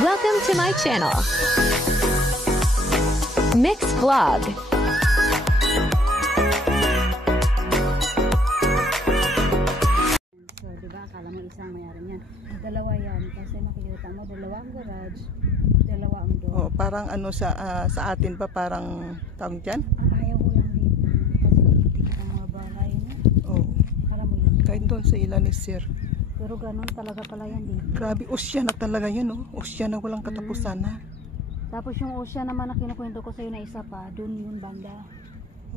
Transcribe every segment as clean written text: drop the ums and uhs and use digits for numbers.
Welcome to my channel, Mix Vlog. So, diba, akala mo isang mayari niyan. Dalawa yan, kasi makikita mo, dalawa ang garage, dalawa ang door. Oh, parang ano sa atin pa parang tawag dyan? Ayaw ko lang dito, kasi nakikita ang mga bahay na. Oh. Alam mo yun. Kahit doon sa ilan ni Sir. Pero ganun talaga pala yan dito. Grabe, usya na talaga yan, oh. Usya na walang katapusan na. Tapos yung ocean naman na kinukwento ko sa'yo na isa pa, dun yung banda.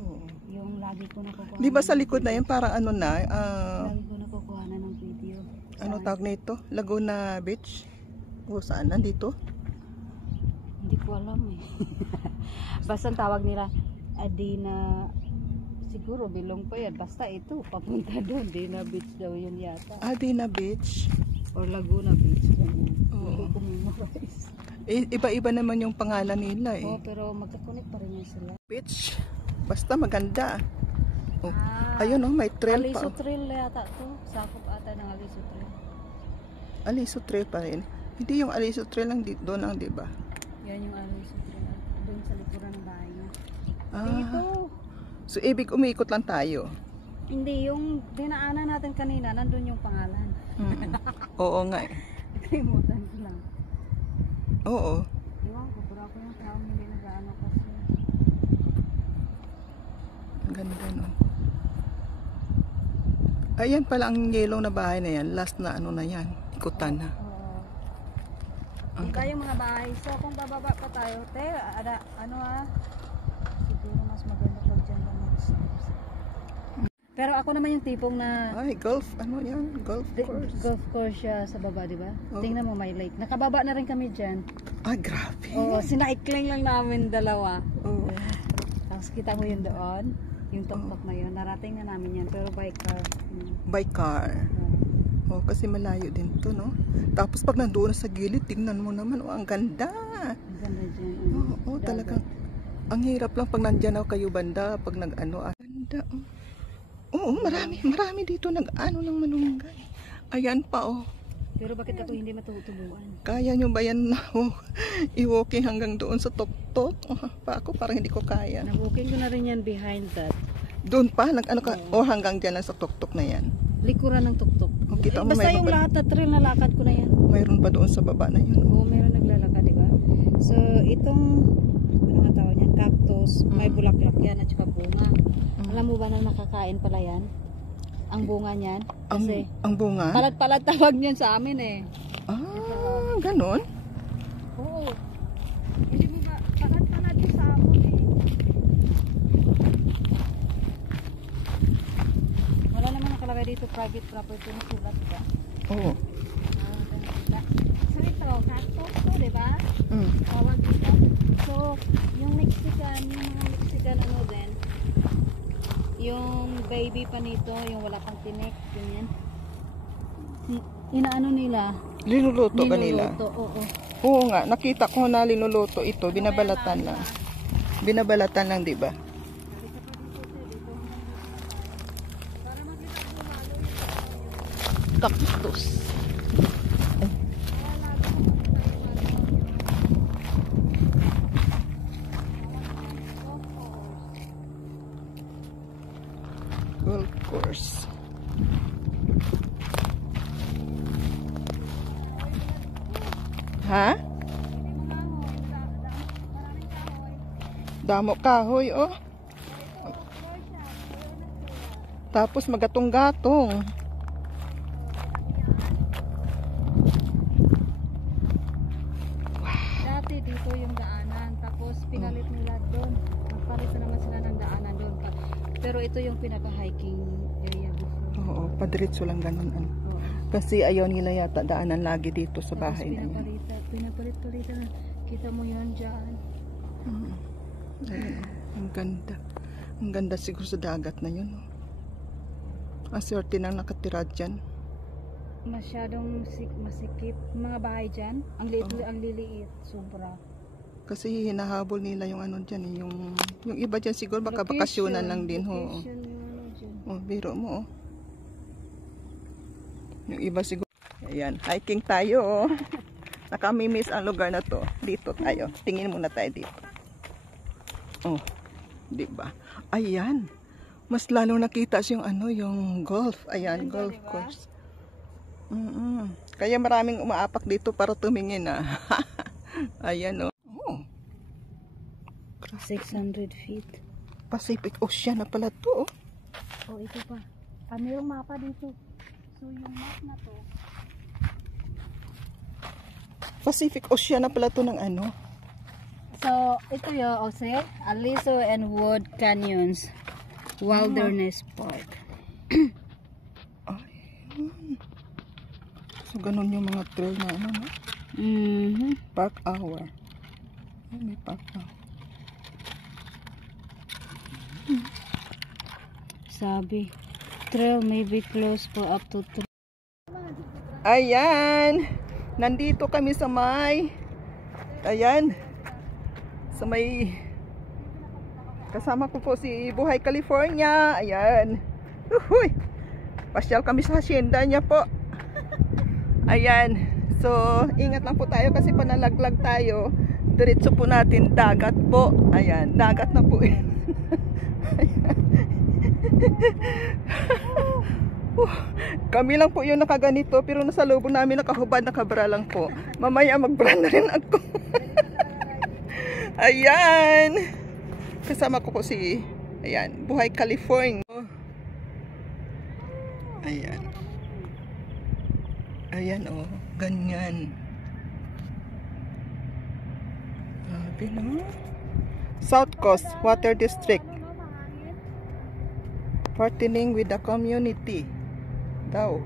Oo. Yung lagi ko nakukuha. Di ba sa likod na yan parang ano na, Lagi ko nakukuha na ng video. ano tawag nito? Laguna Beach? O saan? Nandito? Hindi ko alam eh. Basta ang tawag nila, Adina, siguro bilong pa yan. Basta ito, papunta doon. Dina Beach daw yun yata. Adina Beach. Or Laguna Beach. Oo. Hindi ko memorize. Iba-iba naman yung pangalan nila eh. Oo, pero magkakunik pa rin yun sila. Beach. Basta maganda. Oh. Ah, Ayun oh, may trail Aliso pa. Trail yata to. Sakop ata ng Aliso Trail. Aliso Trail pa rin. Hindi yung Aliso Trail lang doon lang, di ba? Yan yung Aliso Trail. Doon sa likuran ng bahay niya. Ah. Dito. So ibig umiikot lang tayo. Hindi, yung dinaanan natin kanina, nandun yung pangalan. Oo nga eh. Nakalimutan ko lang. Oo. Iwan ko, pero ako yung tao hindi nag-ano kasi. Ang ganda no. Ayan pala ang yellow na bahay na yan. Last na ano na yan. Ikutan na. Oo. Ang Iba yung mga bahay. So kung bababa pa tayo, ano siguro mas maganda pag dyan lang mag-stairs. Pero ako naman yung tipong na Ay, golf. Ano yan? Golf course. golf course siya sa baba, di ba? Oo. Tingnan mo, may lake. Nakababa na rin kami dyan. Ah, grabe. Oo, sinaikling lang namin dalawa. Oo. Tapos kita mo yun doon, yung tok-tok na yun. Narating na namin yan, pero by car. By car. Oh, kasi malayo din to, no? Tapos pag nandoon sa gilid, tingnan mo naman, oh, ang ganda. Ang ganda dyan. Oo, talagang. Ang hirap lang pag nandyan ako kayo banda, pag nag-ano, ang ganda, oh. Oo, marami dito nag-ano ng manunggay. Ayan pa, oh. Pero bakit ako hindi matutuluan? Kaya nyo ba yan na, oh, i-walking hanggang doon sa tok-tok? Oh, pa ako, parang hindi ko kaya. Nag-walking ko na rin yan behind that. Doon pa, nag-ano ka, oh, hanggang dyan lang sa tok-tok na yan. Likuran ng tuk-tuk. Oh, kita mo, Basta may yung lahat na trail na lakad ko na yan. Mayroon pa doon sa baba na yun. Oo, meron naglalakad, di ba? So, itong, ano nga tawag niyan, cactus, may bulaklak yan at saka bunga. Alam mo ba na nakakain pala yan? Ang bunga niyan? Kasi, Ang bunga? palat-palat tawag niyan sa amin eh. Ah, ganon? Oo. Hindi mo ba, palat-palat din sa amin eh. Wala naman nakalagay dito private property na sulat, diba? Oo. So ito, cactus to, diba? Mm. Tawag dito. So, yung Mexican, yung mga Mexican ano din, yung baby pa nito, yung wala pang tinik, ganyan. Inaano nila? Linuluto ba nila? Niluluto, oo. Oo nga, nakita ko na linuluto ito, binabalatan lang. Binabalatan lang, di ba? Cactus. Golf course. Ha? Damo kahoy, oh. Tapos magatong-gatong. Dati dito yung daanan, tapos pinalit nila doon. Nagpalit na naman sila ng daanan doon. Pero ito yung pinaka-hiking area before. Oo, padiretso lang ganun. Ano. Oo. Kasi ayaw nila yata daanan lagi dito sa Tapos bahay na yan. pinapalit-palitan. Kita mo yun dyan. Ayun, ang ganda. Ang ganda siguro sa dagat na yun. Ang swerte nang nakatira dyan. Masyadong masikip. Mga bahay dyan, ang liliit. Sobra. Kasi hinahabol nila yung ano dyan. Yung iba dyan siguro baka bakasyonan lang din. Oo. Location yung ano dyan. Oh, biro mo, oh. Yung iba siguro. Ayan, hiking tayo, oh. Nakamimiss ang lugar na to. Dito tayo. Tingin muna tayo dito. Oh, di ba? Ayan. Mas lalong nakita yung ano, yung golf. Ayan, golf course. Kaya maraming umaapak dito para tumingin na. Ayan, oh. 600 feet. Pacific Ocean na pala to, oh. Oh, ito pa. Mayroong mapa dito. So, yung map na to. Pacific Ocean na pala to ng ano. So, ito yung, Aliso and Wood Canyons Wilderness Park. So, ganun yung mga trail na ano, no? Park hour. Ay, may park hour. Sabi, trail may be closed for up to 3. Ayan. Nandito kami sa may, ayan, sa may, kasama ko po si Buhay California. Ayan. Uhuy. Pasyal kami sa hacienda niya po. Ayan. So, ingat lang po tayo kasi panalaglag tayo. Diretso po natin dagat po. Ayan, dagat na po. Kami lang po yung nakaganito, pero nasa loob namin nakahubad, nakabra lang po. Mamaya magbra na rin ako. Ayan. Kasama ko po si, ayan, Buhay California. Ayan. Ayan, oh, ganyan. Grabe, no? South Coast Water District. Partnering with the community. Daw.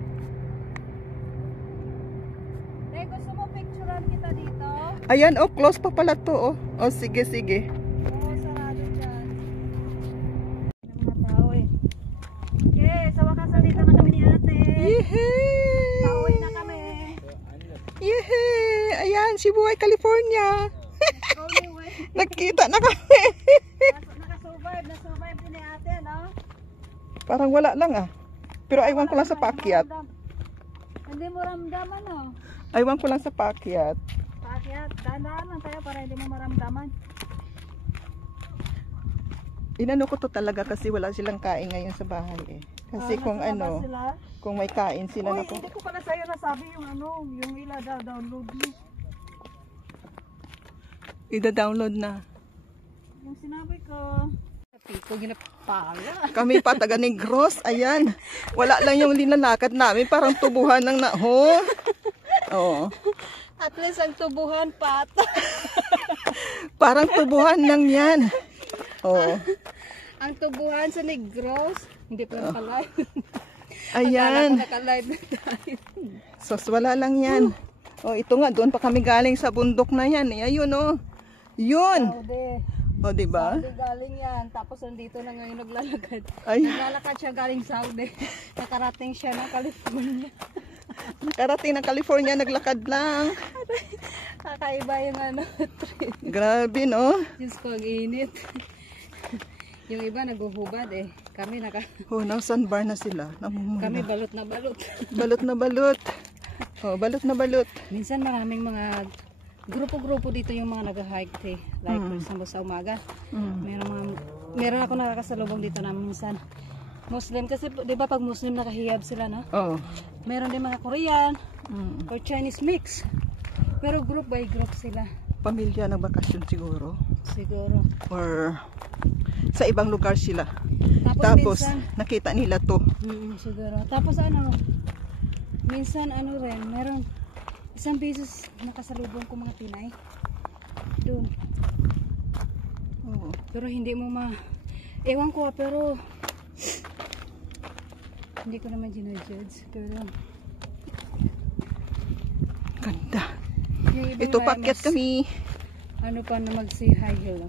Gusto mo picturean kita dito? Ayan, oh, close pa pala to, oh. Oh, sige, sige. Oo, sarado dyan. Ng mga tao eh. Okay, sa wakas dito na kami ni ate. Yehey! Pauwi na kami. Yehey! Ayan, si Buhay California. Only way. Nagkita na kami. Na-survive din ni ate, no? Parang wala lang, ah. Pero aywan ko lang sa paakyat. Hindi mo ramdaman, no? Aywan ko lang sa paakyat. Paakyat, dahan-dahan lang tayo para hindi mo maramdaman. Inano ko to talaga kasi wala silang kain ngayon sa bahay, eh. Kasi kung ano, sila? kung may kain sila na Uy, hindi ko pala sa'yo nasabi yung ano, yung ila download mo. ida-download na. Yung sinabi ko, piko ginapala. Kami pa taga Negros, ayan. Wala lang yung linalakad namin, parang tubuhan ng naho. Oo. At least ang tubuhan pata. Parang tubuhan lang yan. Oo. Ang tubuhan sa Negros, hindi pa naka-live. Ayan. Akala ko naka-live na tayo. Sos, wala lang yan. Oh, ito nga, doon pa kami galing sa bundok na yan. Eh. Ayun, oh. Yun. Saudi. O, diba? Saudi galing yan. Tapos nandito na ngayon naglalakad. Ay. Naglalakad siya galing Saudi. Nakarating siya ng California. Nakarating ng California, naglakad lang. Kakaiba yung ano, trip. Grabe, no? Diyos ko, ang init. Yung iba naguhubad eh. Kami Oh, nausan bar na sila. Namumula. kami balot na balot. Balot na balot. Oh, balot na balot. Minsan maraming mga grupo-grupo dito yung mga nag-hike eh. Like sa umaga. Meron ako nakakasalubong dito na minsan. Muslim kasi 'di ba pag Muslim nakahiyab sila, no? Oh. Meron din mga Korean or Chinese mix. Pero group by group sila. Pamilya ng bakasyon siguro. Siguro. Or sa ibang lugar sila. Tapos minsan, nakita nila to. siguro. Tapos ano, minsan ano rin, meron isang beses nakasalubong ko mga Pinay. Doon. Oh. Pero hindi mo ewan ko pero hindi ko naman ginajudge. Pero Ganda. yung ibang Ito pakyat kami. Ano pa na mag-say hi hello.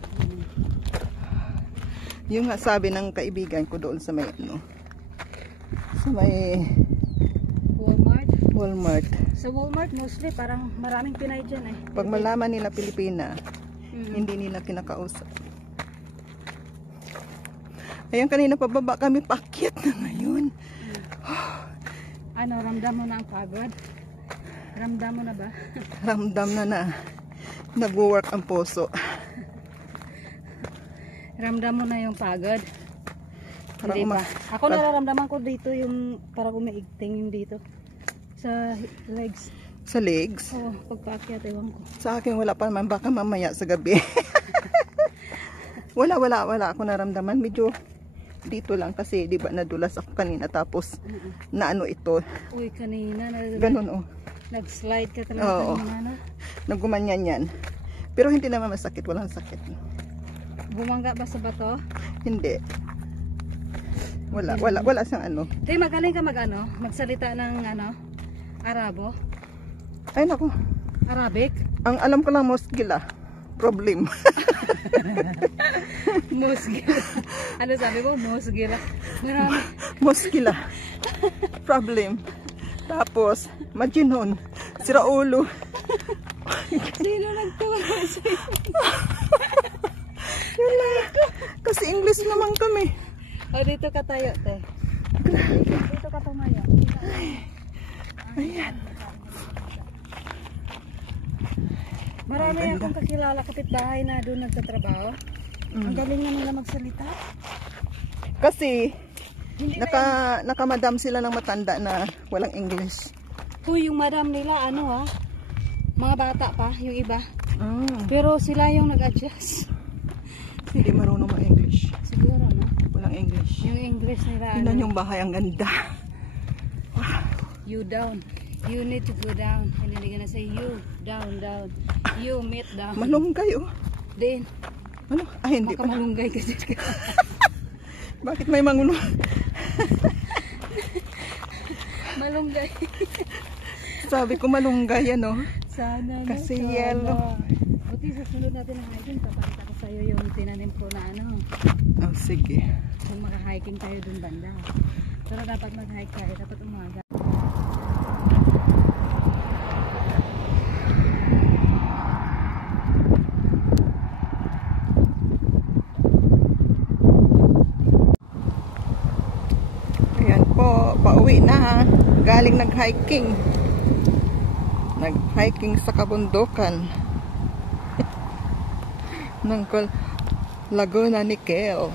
Yung nga sabi ng kaibigan ko doon sa may ano. Sa may Walmart. Sa Walmart mostly parang maraming Pinay dyan eh. Pag malaman nila Pilipina, hindi nila kinakausap. Ayan, kanina pababa kami, pakyat na ngayon. Ano, ramdam mo na ang pagod? Ramdam mo na ba? Ramdam na nag-work ang puso. Ramdam mo na yung pagod. Parang Hindi ba? ma- Ako nararamdaman ko dito yung parang umiigting yung dito. Sa legs. Sa legs. Oo, pagpaakyat, ewan ko. Sa akin wala pa naman, baka mamaya sa gabi. wala ako naramdaman. Medyo dito lang kasi di ba nadulas ako kanina tapos naano ito. Uy, kanina. Ganun oh. Nag-slide ka talaga Oo. kanina na. Nagumanyan yan. Pero hindi naman masakit, walang sakit. Bumangga ba sa bato? Hindi. Wala siyang ano. Tay, magaling ka magsalita ng Arabo? Ay naku. Arabic? Ang alam ko lang Moskila. Problem. Musgila. Ano sabi mo? Musgila. Marami. Moskila. Problem. Tapos, Majinon. Siraulo. Sino nagtawa sa'yo? Wala. Kasi English naman kami. O, dito ka tayo, te. Dito ka tumayo. Ayan. Marami akong kakilala kapitbahay na doon nagtatrabaho. Ang galing na nila magsalita. Kasi, nakamadam sila ng matanda na walang English. Uy, yung madam nila, mga bata pa, yung iba. Pero sila yung nag-adjust. Hindi marunong mag-English. Siguro, no? Walang English. Yung English nila, Tingnan yung bahay, ang ganda. you down. You need to go down. And then they're gonna say, you down. You meet down. Malunggay oh. Then, Ano? Ay, hindi baka pa. malunggay ka dyan. Bakit may mangulo? Malunggay. Sabi ko malunggay yan oh. Sana. Kasi sana. yellow. Buti sa sunod natin ang hiking, papakita ko sa'yo yung tinanim ko na Oh, sige. kung maka-hiking tayo dun banda. Pero dapat mag-hike tayo, dapat umaga. Ayan po, pauwi na. Galing nag-hiking. Nag-hiking sa kabundukan. ng Laguna Niguel.